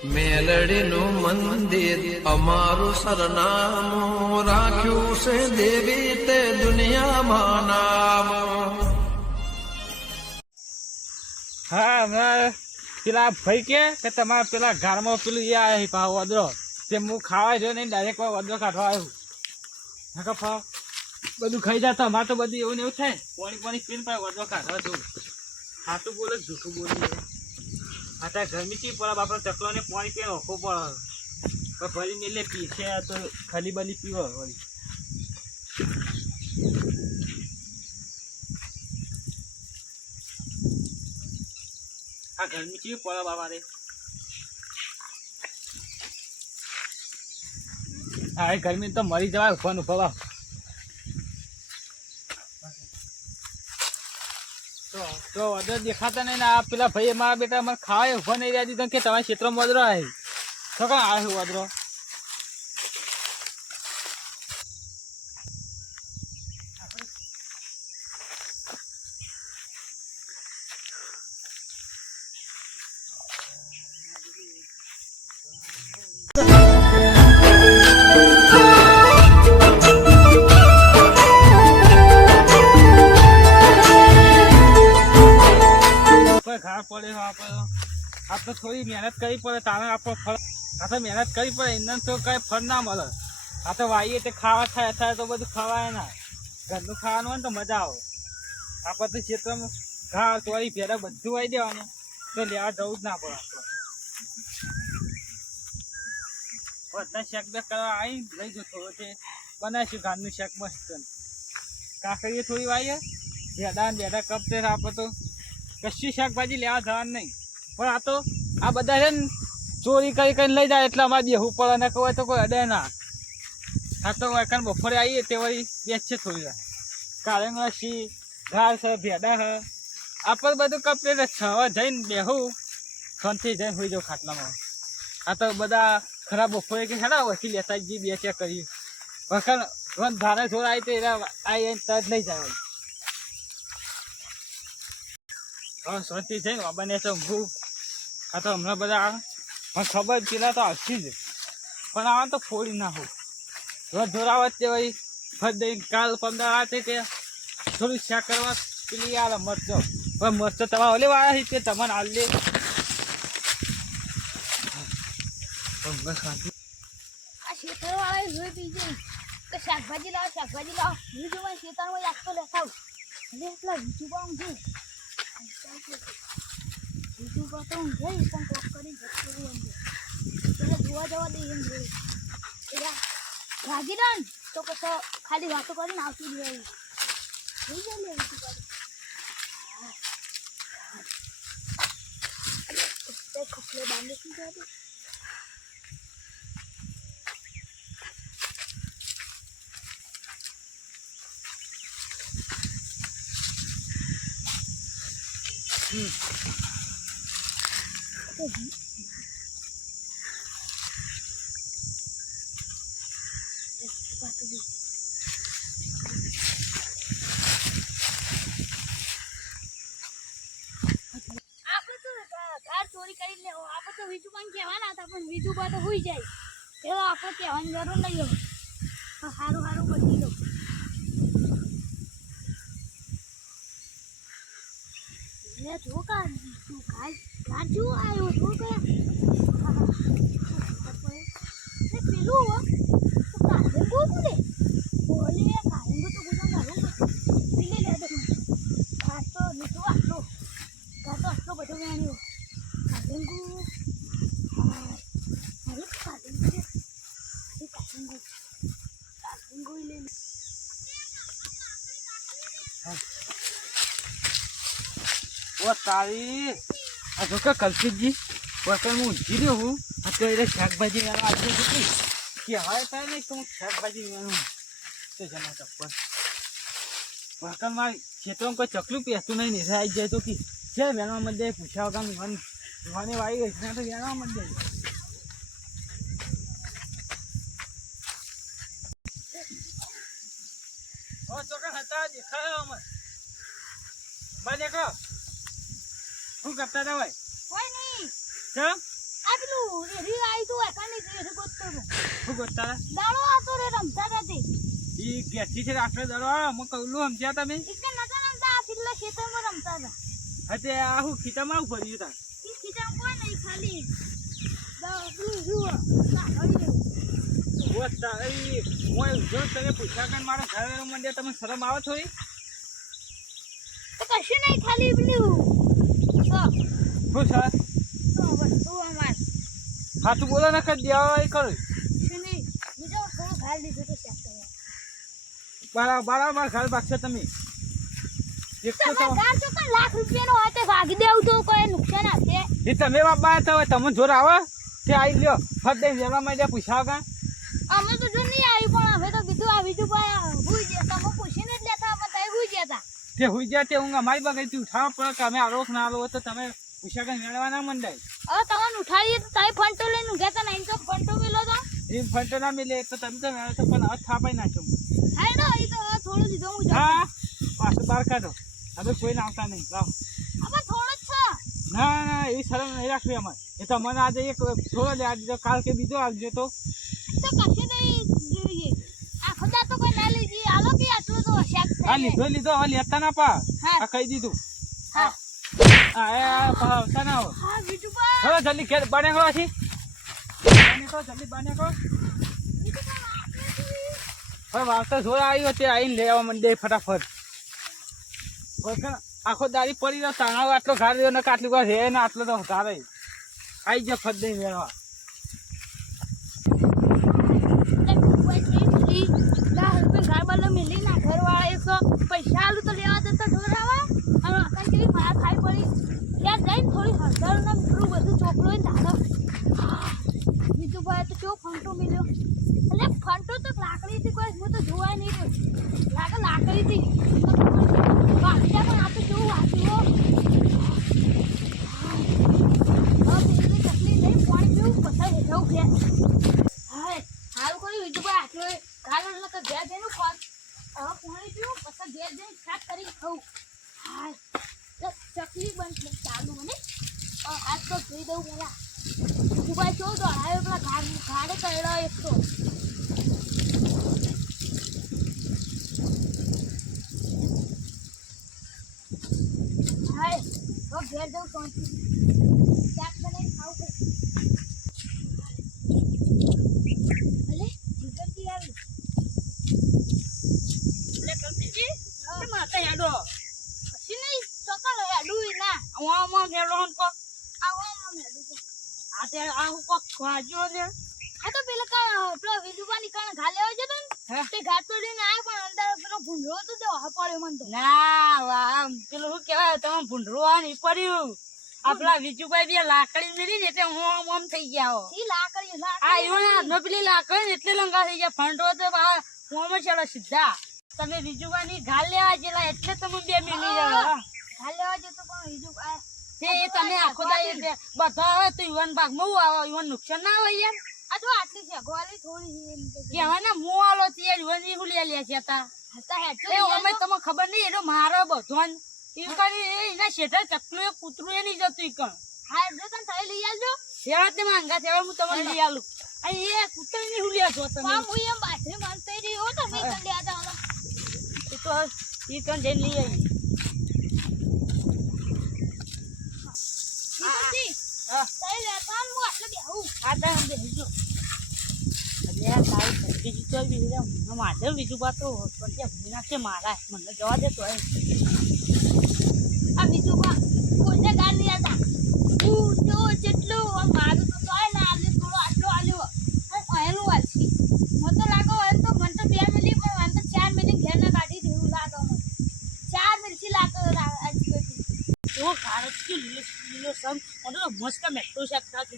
મેલડીનું મંદિર અમારું સરનામું રાખ્યું છે દેવી તે દુનિયામાં નામ. હા હમણાં પેલા ભાઈ કે તમારા પેલા ઘરમાં પેલું એ આવ્યા પાવ વદરો તે હું ખાવા જો નહીં ડાયરેક્ટ વદરો કાઢવા આવ્યું નકા પાવ બધું ખાઈ જતા અમારે તો બધું એવું ને એવું થાય પાણી પીને પાછું વદરો કાઢવા જવું. સાચું બોલે જૂઠું બોલી અત્યારે ગરમી ચી પડે આપણે ચકલો ને પાણી પીને ઓખો પડે ભરી મેલે પીશે તો ખાલી બલી પીવો વળી. આ ગરમી ચી પડે બાબા રે. હા એ ગરમી તો મરી જવાય ઉભા ઉભા. તો વદર દેખાતા નહીં ને આ પેલા ભાઈ મારા બેટા મને ખાવા ઉભા નહીં રહ્યા દીધો કે તમારા ક્ષેત્રમાં વદરો આવે તો કાં આવે વદરો. ઘા પડે આપણે થોડી મહેનત કરવી પડે તારે આપણો ફળ આપણે મહેનત કરવી પડે એમને તો કઈ ફળ ના મળે. આ તો વાઈએ તે ખાવા થાય થાય તો બધું ખવાય ના ઘરનું ખાવાનું હોય ને તો મજા આવે. આપણે તો ક્ષેત્રમાં ઘા ચોરી ભેડા બધું વાઈ દેવાનું તો લેવા જવું જ ના પડે. આપણે બધા શેક બેક કરવા આવી લઈ જો થોડો તે બનાવીશું ઘરનું શેક મસ્ત કાકડીએ થોડી વાઈએ ભેડા ને ભેડા કપતે આપણે તો કશી શાકભાજી લેવા જવાનું નહીં. પણ આ તો આ બધા છે ને ચોરી કરી કરીને લઈ જાય એટલે અમારે બેહવું પડે ને કહે તો કોઈ અડે ના. આ તો કારણ બપોરે આવીએ તે વળી બેચ છે થોડી વાર કાળંગા સી ઘાસ છે ભેડા છે આપણે બધું કમ્પ્લીટ જ છે. હવે જઈને બેહું શાંતિ જઈને હોઈ જાઉં ખાટલામાં. આ તો બધા ખરાબ બપોરે કે હેડા વધી લેતા જ બે ચેક કરી વખત ધારે જોર આવી તો એના આવી તરત નહીં જાય. હા શાંતિ જઈને બને તો ઊંઘું. આ તો હમણાં બધા મને ખબર પેલા તો આવતી જ પણ આવા તો ફોડી નાખું રોજ જોરાવત તે વળી ફરી દઈને કાલ 15 આ કે થોડું શેક કરવા પેલી આવે મરચો હવે મરચો તમારે ઓલે વાળા છે તે તમારે હાલ લે. આ ખેતરવાળાએ જોઈ બીજે કે શાકભાજી લાવો બીજું મને ખેતરમાં આખો લેતા એટલે એટલા બીજું છું બીજું તો હું જઈશ પણ કોક કરી જતું અંદર એટલે જોવા જવા દે એમ જોઈ એટલે રાજી રન તો પછી ખાલી વાતો કરીને આવતી રહી જોઈ જાય ને બીજું કરી ખપલે બાંધે શું જાય. ચોરી કરી લેવો આપણે તો બીજું પણ કહેવાના હતા પણ બીજું તો હોઈ જાય એવો આપણે કહેવાની જરૂર નહીં હોય. સારું સારું બધી લો જો કાઢ તું કાઢ જો આવ્યો છો કે પેલું કાઢે બોલું રે બોલે કાઢે તો ગુજાર કાઢું પીલે લે દે કાઢ તો નીચો આટલો બધો વેણ્યો કાઢેંગુ અરે કાઢેંગુ લે ઓ તારી આ જો કે કલ્પિતજી વતન હું ઊંઘી રહ્યો હું અત્યારે શાકભાજી લેવા આવી હતી કે હવે થાય નહીં તો હું શાકભાજી લેવાનું તો જમા ચપ્પલ વતન મારે ખેતરમાં કોઈ ચકલું પહેતું નહીં ને આવી જાય તો કે છે વેણવા મંદે પૂછ્યા વગર મને વાઈ ગઈ છે તો વેણવા મંદે ચોક્કસ હતા દેખાયો અમે બને કહો શું કરતા હતા ભાઈ કોઈ નહીં ચમ આ પેલું રેરી આવી તું એકાની રેરી ગોતતો હતો. શું ગોતતા દાડો આતો રે રમતા હતા તે. ઈ ઘેરથી છે આટલો દડો હું કહું સમજ્યા તમે એક નતા રમતા આ પેલા ખેતરમાં રમતા હતા. હતે આ હું ખીચામાં ભર્યું તા ઈ ખીચામાં કોઈ નહીં ખાલી પેલું જુઓ નાખડ્યું. ગોતતા એ મોય જો તમે પૂછા કે મારા ઘરે મંડે તમે શરમ આવે થોડી તો કશું નહીં ખાલી પેલું તો શું છે વસ્તુ અમાર હાથું બોલો ને કદ દેવા એ કરું શું નહીં બીજો થોડું ઘાલ દીધું તો ચેક કરવા. બરાબર ઘર ભાગશે તમે એક તો તમારે ઘર જો કે લાખ રૂપિયાનો હોય તો ભાગી દેવું તો કોઈ નુકસાન હશે. એ તમે બાપા હતા હોય તમને જોર આવે તે આવી લ્યો ફટ દઈ વેલા માં પૂછાવ કા અમે તો જો નહીં આવી પણ હવે તો કીધું આ બીજું ભાઈ હુઈ ગયા તમે પૂછીને જ લેતા પણ તમે હુઈ ગયા હતા. તે હુઈ જાય તે ઊંઘ અમારી બગાડી ઉઠાવવા પડે કે અમે આરોપ ના આલો તો તમે પૂછા કે મેળવા ના મંડાય હવે તમને ઉઠાડીએ તો તમે ફંટો લઈને ઊંઘ્યા હતા નહીં તો ફંટો મિલો તો એ ફંટો ના મિલે તો તમે તો મેળવે તો પણ હાથ થાપાઈ નાખ્યો થાય ને એ તો હવે થોડું દીધું હું હા પાછું બહાર કાઢો હવે કોઈ આવતા નહીં લાવ હવે થોડું જ છે. ના ના એવી શરમ નહીં રાખવી અમારે એ તો મને આજે એક થોડો લે આજે કાલ કે બીજો આવજો તો કશે નહીં જોઈએ આખો દા તો કોઈ ના લઈ જઈએ આલો કે આટલું તો શાક હા થાય લીધો લીધો હવે લેતા ના પા હા. આ કહી દીધું હા હા આવતા ના આવો હા બીજું બા હવે જલ્દી ઘેર બને કરો પછી બને કરો જલ્દી બને કરો બીજું બા વાત નથી. હવે વાવતા જોર આવ્યો તે આવીને લેવા માંડે ફટાફટ આખો દાડી પડી રહ્યો તાણાવ આટલો ઘાર રહ્યો ને આટલું ઘર હે ને આટલો તો ઘારે આવી જાય ફટ દઈ મેળવા પૈસા આલુ તો લેવા દેતા ઢોરાવા અને આખા જેવી મારા ખાઈ પડી ત્યાં જઈને થોડી હળદર ને પેલું બધું ચોપડો દાડો બીજું ભાઈ તો કેવો ફંટો મિલ્યો એટલે ફંટો તો લાકડીથી કોઈ હું તો જોવાય નહીં રહ્યો લાકડીથી વાંચ્યા પણ આ તો કેવું વાંચ્યું હવે ચકલી લઈ પાણી પીવું પછી હેઠવું ગયા હા સારું કર્યું બીજું ભાઈ આટલો કાલ એટલે તો ઘેર જઈને ખોટ હવે પાણી પીવું પછી ઘેર જઈને શાક કરી ખાવું હા ચકલી બંધ ચાલુ મને હાથ તો ધોઈ દઉં પેલા તું ભાઈ કેવું દોડાયો પેલા ગાડે કરડો એક તો હાય હવે ઘેર જવું શાંતિ શાક બનાવીને ખાવું ભલે જીગરજી આવી એટલે કલ્પીજી માતા યાડો પછી નહીં ચોકાલો હેડું ના આમાં મેળો કો આવામાં મેડું તો આ તે આ હું કોક ખાજો ને આ તો પેલા પેલો વિજુબાની કારણે ઘા લેવા જતો ને હે? તે ઘા તોડીને આવ્યો પણ અંદર પેલો ભૂંડરો તો દેવા પડ્યો મને તો ના વાહ પેલું શું કહેવાય તમે ભૂંડરું નહીં પડ્યું આપણા વિજુભાઈ બે લાકડી મેળી ને એટલે હું આમ થઈ ગયા હો ઈ લાકડી આ ઈવન નો પેલી લાકડી ને એટલે લંગા થઈ ગયા ફંડો તો હું ચડો સીધા તમે વિજુભાઈ ઘાલ લેવા જેલા એટલે તમે બે મિલી રહ્યા ઘા લેવા જતો પણ વિજુ તે તમે આખો દાઈ બધા આવે તો ઈવન ભાગમાં હું આવે ઈવન નુકસાન ના આવે યાર આ તો આટલી છે ગોલી થોડી કહેવાય ને હું આલો યાર ઈવન ઈ લે લે છે તા હતા હેઠો એ અમે તમને ખબર નહીં એનો મારો બધો ઈ કરી એના શેઠે ચકલું એ કૂતરું એ નહીં જતું ઈ કણ હા જો તને થઈ લઈ આવજો સેવા તે માંગા સેવા હું તમને લઈ આલું અને એ કૂતરું ની હું લ્યા છો તમે પામ હું એમ બાથે માનતે રહી હો તો મેં કર લ્યા તા એ તો ઈ કણ જઈને લઈ આવી જીગરજી હા થઈ લે પામ હું આટલે બેહું આ તા બેસજો અરે તારી બીજી તો બીજી માધવ બીજું બાતો પણ ત્યાં ભૂલી નાખશે મારા મને જવા દે તો આ બીજું બા કોઈને ગાલ લઈ આવતા તું જો જેટલું આમ મારું તો તોય ના આલે થોડો આટલો આલ્યો અને એનું વાંચી મને તો લાગો એમ તો મને તો 2 મિલી પણ મને તો 4 મિલી ઘેર ના કાઢી દેવું લાગે મને 4 મિલી લાગે આજથી એવો ભારત કે લીલો સમ મને તો મસ્ત મેટ્રો શેક થા છે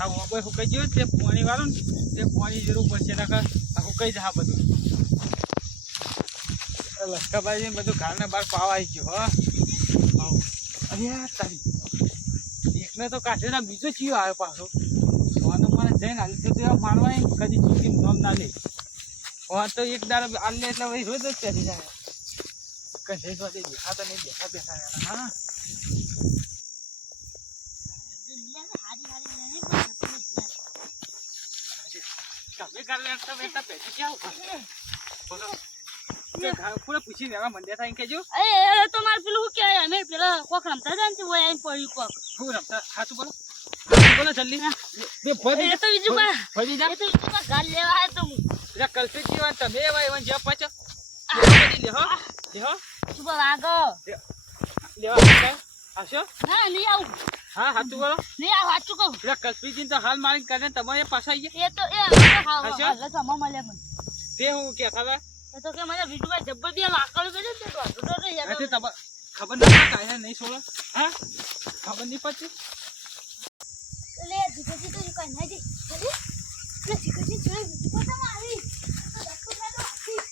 આ ઓબય હુકાઈ ગયો તે પાણી વાળો ને તે પાણી જરૂર પડશે નકર આ હુકાઈ જા બધું લસકાબાજી ને બધું ઘાને બહાર પાવા આવી ગયો હો અરે તારી એકને તો કાઢે ના બીજો ચિયો આવ્યો પાછો સોનો મને જઈને હાલ તો મારવા કદી ચૂકી નામ ના લે તો એક દાડો આલે એટલે ભાઈ રોજ જ પહેરી જાય કંઈ જઈ દે દેખાતા નહીં બેઠા બેઠા રહ્યા. હા તમે કાલે બેઠા બેઠા પેટી ક્યાં બોલો પૂરા પૂછી લેવા મંડ્યા થાય કહેજો. એ તો મારે પેલું શું કહેવાય અમે પેલા કોક રમતા હતા ને તે ઓય આઈને પડ્યું કોક. શું રમતા હાચું બોલો બોલો જલ્દી બે એ તો બીજું કા ફરી જા એ તો બીજું કા ગાલ લેવા આવ્યો તો હું. પેલા કલ્પિત જીવન તમે એવા એવા જપ પાછો લેહો લેહો શું બોલ આગળ લેવા આવશો. ના નહીં આવું હા હાચું બોલો નહીં આવું સાચું કહું. પેલા કલ્પિતજી તો હાલ મારી કરીને તમારે પાછા આવીએ એ તો એ હશે? હાલ જમા મળ્યા મને. તે હું કે ખબર એ તો કે મને બીજું કઈ જબ્બર દે લાકડું બેસે તે તો નહીં યાર. તે તમારે ખબર ના કાંઈ નહીં છોડો. હા ખબર નહીં પડતી. લે જીગજી તો કઈ ના જી લે જીગજી જોઈ બીજું તો મારી તો દક્કો ના તો આખી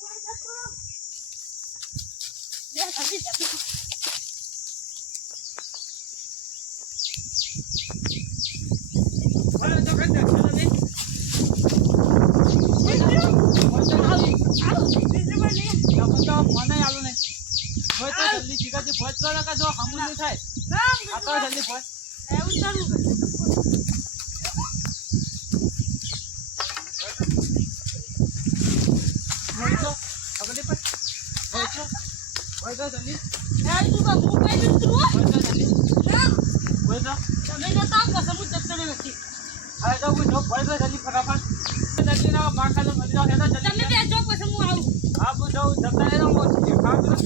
કોઈ દક્કો લે હજી જબ્બર હા તો કઈ ચલો નહીં મને આલું નહીં હોય તો જલ્દી જીગાજી ભોજ કરો કે જો હમું નહીં થાય આ તો જલ્દી ભોજ એવું ચાલુ ભોજો ખબર નહીં પડે ભોજો ભોજો જલ્દી એ તું કા હું કઈ દીધું ભોજો જલ્દી ભોજો તમે ને કામ કરશે હું જતો નથી. હા તો હું જો ભોજો જલ્દી ફટાફટ જલ્દી ના માખા તો મળી જાવ તમે બે જો પછી હું આવું. હા હું જાઉં જતા રહેલો હું ખાવા પેલો